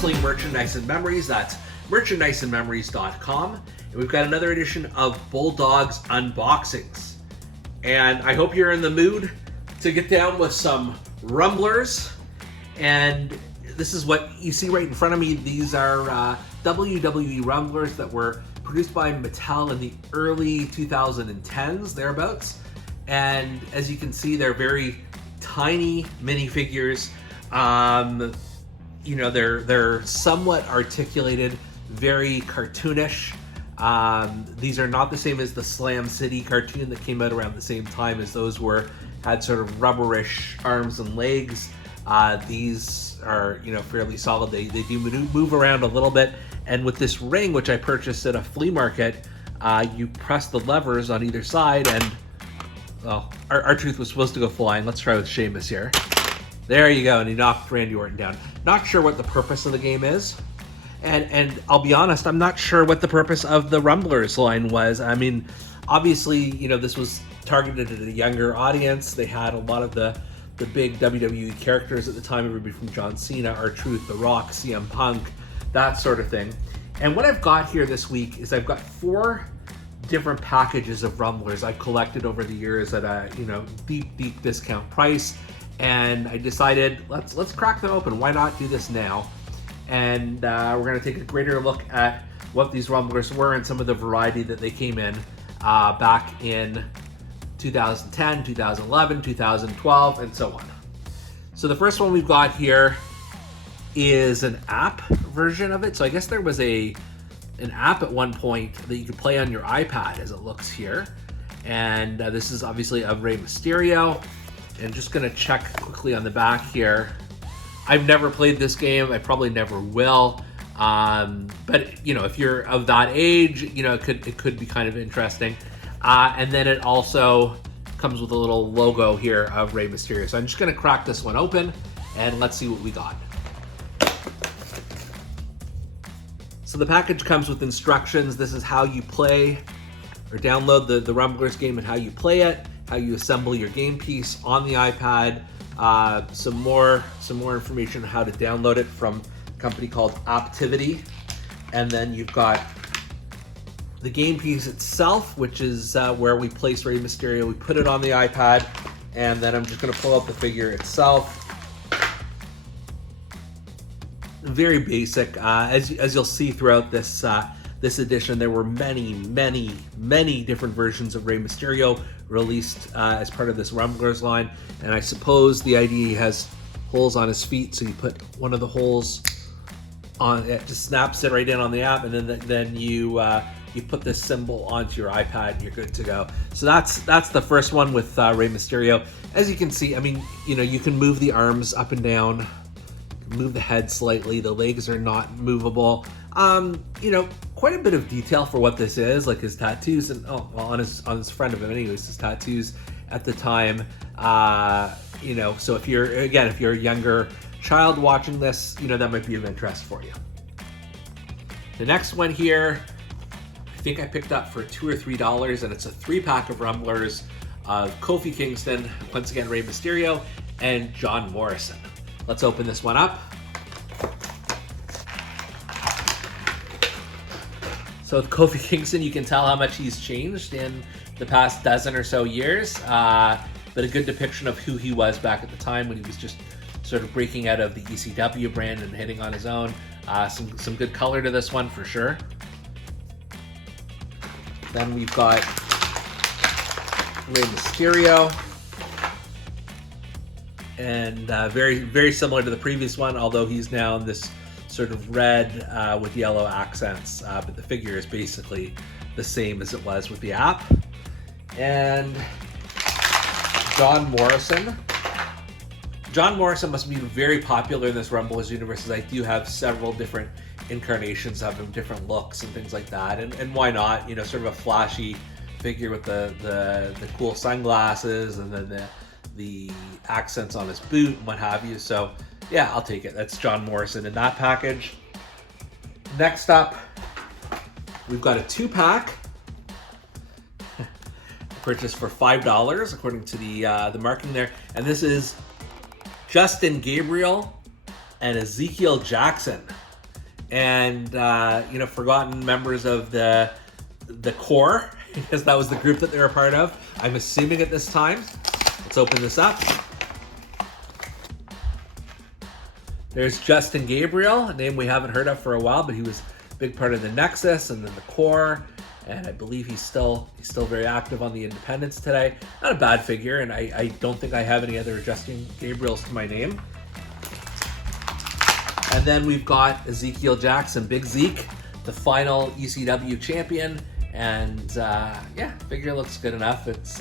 Wrestling Merchandise and Memories. That's merchandiseandmemories.com. And we've got another edition of Bulldogs Unboxings. And I hope you're in the mood to get down with some Rumblers. And this is what you see right in front of me. These are WWE Rumblers that were produced by Mattel in the early 2010s, thereabouts. And as you can see, they're very tiny minifigures. You know, they're somewhat articulated, very cartoonish. These are not the same as the Slam City cartoon that came out around the same time as those had sort of rubberish arms and legs. These are, you know, fairly solid. They do move around a little bit. And with this ring, which I purchased at a flea market, you press the levers on either side and, well, R-Truth was supposed to go flying. Let's try with Sheamus here. There you go, and he knocked Randy Orton down. Not sure what the purpose of the game is. And I'll be honest, I'm not sure what the purpose of the Rumblers line was. I mean, obviously, you know, this was targeted at a younger audience. They had a lot of the big WWE characters at the time, everybody from John Cena, R-Truth, The Rock, CM Punk, that sort of thing. And what I've got here this week is I've got 4 different packages of Rumblers I've collected over the years at a, you know, deep discount price. And I decided, let's crack them open. Why not do this now? And we're going to take a greater look at what these Rumblers were and some of the variety that they came in back in 2010, 2011, 2012, and so on. So the first one we've got here is an app version of it. So I guess there was an app at one point that you could play on your iPad, as it looks here. And this is obviously of Rey Mysterio. And just going to check quickly on the back here. I've never played this game. I probably never will. But, you know, if you're of that age, you know, it could be kind of interesting. And then it also comes with a little logo here of Rey Mysterio. So I'm just going to crack this one open and let's see what we got. So the package comes with instructions. This is how you play or download the Rumblers game and how you play it, how you assemble your game piece on the iPad. Some more information on how to download it from a company called Aptivity. And then you've got the game piece itself, which is where we place Rey Mysterio. We put it on the iPad, and then I'm just going to pull out the figure itself. Very basic. As you'll see throughout this edition, there were many different versions of Rey Mysterio released as part of this Rumblers line. And I suppose the idea has holes on his feet, so you put one of the holes on it, just snaps it right in on the app, and then you put this symbol onto your iPad and you're good to go. So that's the first one with Rey Mysterio. As you can see, I mean, you know, you can move the arms up and down, move the head slightly. The legs are not movable. You know, quite a bit of detail for what this is, like his tattoos and on his friend of him anyways, his tattoos at the time. You know, so if you're a younger child watching this, you know, that might be of interest for you. The next one here, I think I picked up for $2 or $3, and it's a 3-pack of Rumblers of Kofi Kingston, once again Rey Mysterio, and John Morrison. Let's open this one up. So with Kofi Kingston, you can tell how much he's changed in the past dozen or so years, but a good depiction of who he was back at the time when he was just sort of breaking out of the ECW brand and hitting on his own. Some good color to this one for sure. Then we've got Rey Mysterio, and very similar to the previous one, although he's now in this sort of red with yellow accents, but the figure is basically the same as it was with the app. And John Morrison. John Morrison must be very popular in this Rumblers universe, as I do have several different incarnations of him, different looks and things like that. And why not? You know, sort of a flashy figure with the cool sunglasses and then the accents on his boot and what have you. So yeah, I'll take it. That's John Morrison in that package. Next up, we've got a 2-pack purchased for $5 according to the marking there, and this is Justin Gabriel and Ezekiel Jackson. and forgotten members of the core, because that was the group that they were a part of, I'm assuming at this time. Let's open this up. There's Justin Gabriel, a name we haven't heard of for a while, but he was a big part of the Nexus and then the core, and I believe he's still very active on the Independents today. Not a bad figure, and I don't think I have any other Justin Gabriels to my name. And then we've got Ezekiel Jackson, Big Zeke, the final ECW champion, and figure looks good enough. It's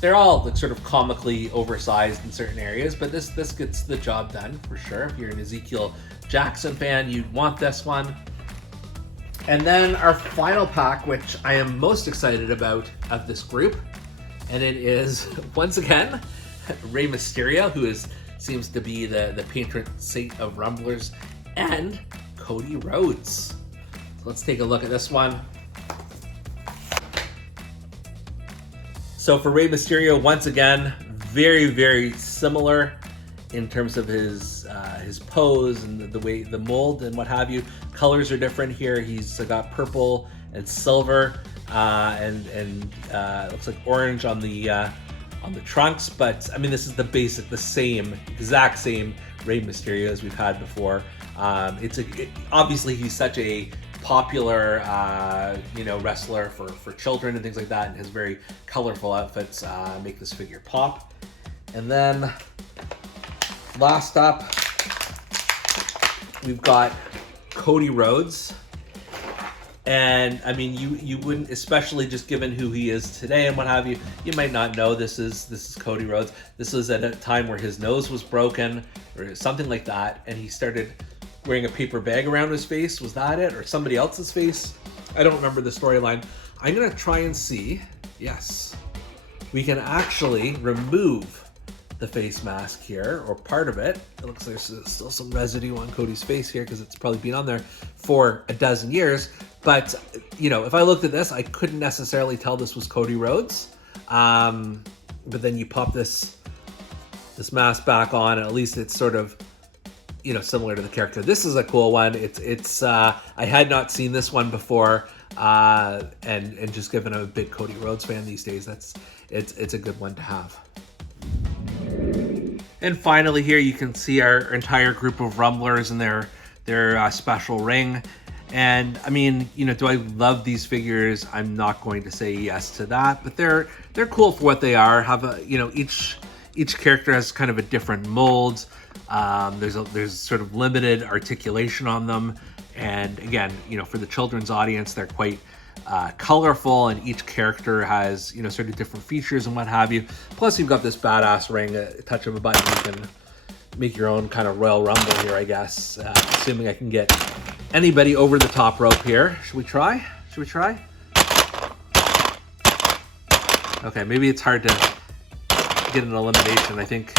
they're all sort of comically oversized in certain areas, but this gets the job done for sure. If you're an Ezekiel Jackson fan, you'd want this one. And then our final pack, which I am most excited about of this group, and it is once again Rey Mysterio, who seems to be the patron saint of Rumblers, and Cody Rhodes. So let's take a look at this one. So for Rey Mysterio, once again, very, very similar in terms of his pose and the way, the mold and what have you. Colors are different here. He's got purple and silver, and looks like orange on the trunks. But I mean, this is the basic, exact same Rey Mysterio as we've had before. Obviously he's such a popular wrestler for children and things like that, and his very colorful outfits make this figure pop. And then last up, we've got Cody Rhodes. And I mean, you wouldn't, especially just given who he is today and what have you, you might not know this is Cody Rhodes. This was at a time where his nose was broken or something like that, and he started wearing a paper bag around his face. Was that it? Or somebody else's face? I don't remember the storyline. I'm gonna try and see. Yes, we can actually remove the face mask here, or part of it. It looks like there's still some residue on Cody's face here because it's probably been on there for a dozen years. But if I looked at this, I couldn't necessarily tell this was Cody Rhodes. But then you pop this mask back on, and at least it's sort of similar to the character. This is a cool one. It's I had not seen this one before, and just given I'm a big Cody Rhodes fan these days, it's a good one to have. And finally here you can see our entire group of Rumblers and their special ring. And I mean, do I love these figures? I'm not going to say yes to that, but they're cool for what they are. Each character has kind of a different mold. There's sort of limited articulation on them, and again, for the children's audience, they're quite colorful, and each character has sort of different features and what have you. Plus, you've got this badass ring. A touch of a button, you can make your own kind of Royal Rumble here, I guess. Assuming I can get anybody over the top rope here. Should we try? Okay, maybe it's hard to get an elimination. I think.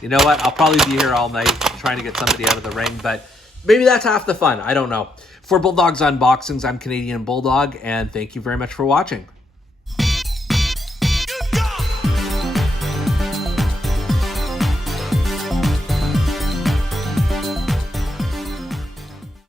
You know what? I'll probably be here all night trying to get somebody out of the ring, but maybe that's half the fun. I don't know. For Bulldogs Unboxings, I'm Canadian Bulldog, and thank you very much for watching.